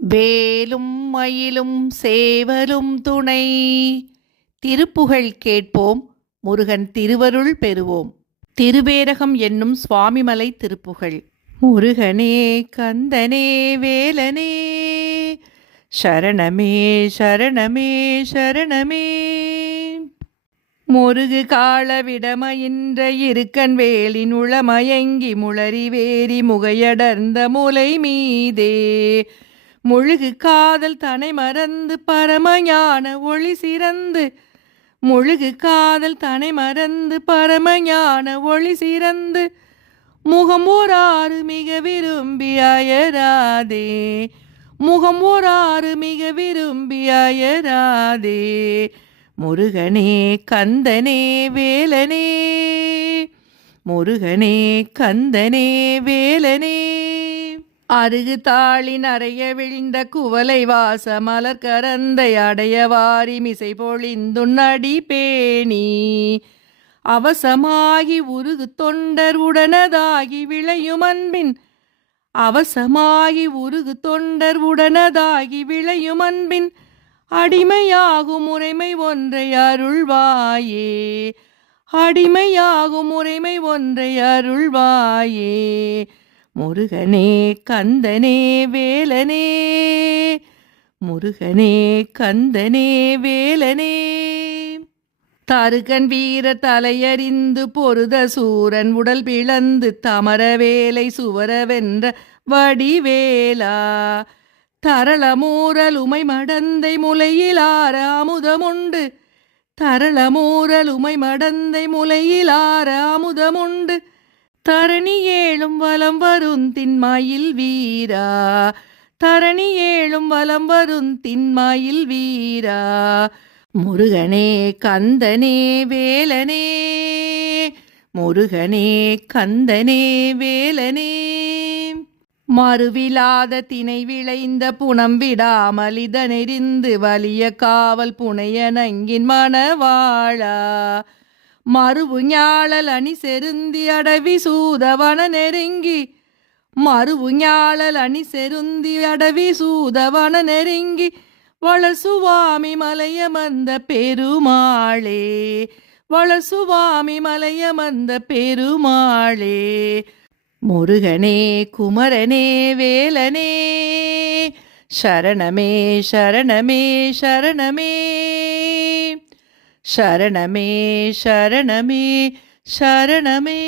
வேலும் மயிலும் சேவலும் துணை. திருப்புகழ் கேட்போம், முருகன் திருவருள் பெறுவோம். திருவேரகம் என்னும் சுவாமிமலை திருப்புகழ். முருகனே கந்தனே வேலனே சரணமே சரணமே சரணமே. முருகு கால விடமையின்ற இருக்கன் வேலின் உளமயங்கி முளரி வேரி முகையடர்ந்த முலை மீதே முழுகு காதல் தனை மறந்து பரமஞான ஒளி சிறந்து முழுகு காதல் தனை மறந்து பரமஞான ஒளி சிறந்து முகம் ஓராறு மிக விரும்பி அயராதே முகம் ஓராறு மிக விரும்பி அயராதே. முருகனே கந்தனே வேலனே முருகனே கந்தனே வேலனே. அருகு தாளின் அறைய விழுந்த குவலை வாச மலர் கரந்தை அடைய வாரி மிசை பொழிந்துண்ணடி பேணி அவசமாகி உருகு தொண்டர் உடனதாகி விளையும் அன்பின் அவசமாகி உருகு தொண்டர் உடனதாகி விளையும் அன்பின் அடிமையாகும் முறைமை ஒன்றை அருள்வாயே அடிமையாகும் முறைமை ஒன்றை அருள்வாயே. முருகனே கந்தனே வேலனே முருகனே கந்தனே வேலனே. தருகன் வீர தலையறிந்து பொருத சூரன் உடல் பிளந்து தமர வேலை சுவரவென்ற வடிவேலா தரளமூரல் உமை மடந்தை முலையிலார அமுதமுண்டு தரளமூரல் உமை மடந்தை முலையிலார அமுதமுண்டு தரணி ஏழும் வலம் வரும் திண்மாயில் வீரா தரணி ஏழும் வலம் வரும் திண்மாயில் வீரா. முருகனே கந்தனே வேலனே முருகனே கந்தனே வேலனே. மறுவிலாத திணை விளைந்த புனம் விடாமல் இதனெறிந்து வலிய காவல் புனைய நங்கின் மணவாழா மறுவு ஞாழல் அணி செருந்தி அடவி சூதவன நெருங்கி மறுவு ஞாழல் அணி செருந்தி அடவி சூதவன நெருங்கி வளசுவாமி மலையமர்ந்த பெருமாளே வளசுவாமி மலையமர்ந்த பெருமாளே. முருகனே குமரனே வேலனே சரணமே சரணமே சரணமே சரணமே சரணமே சரணமே.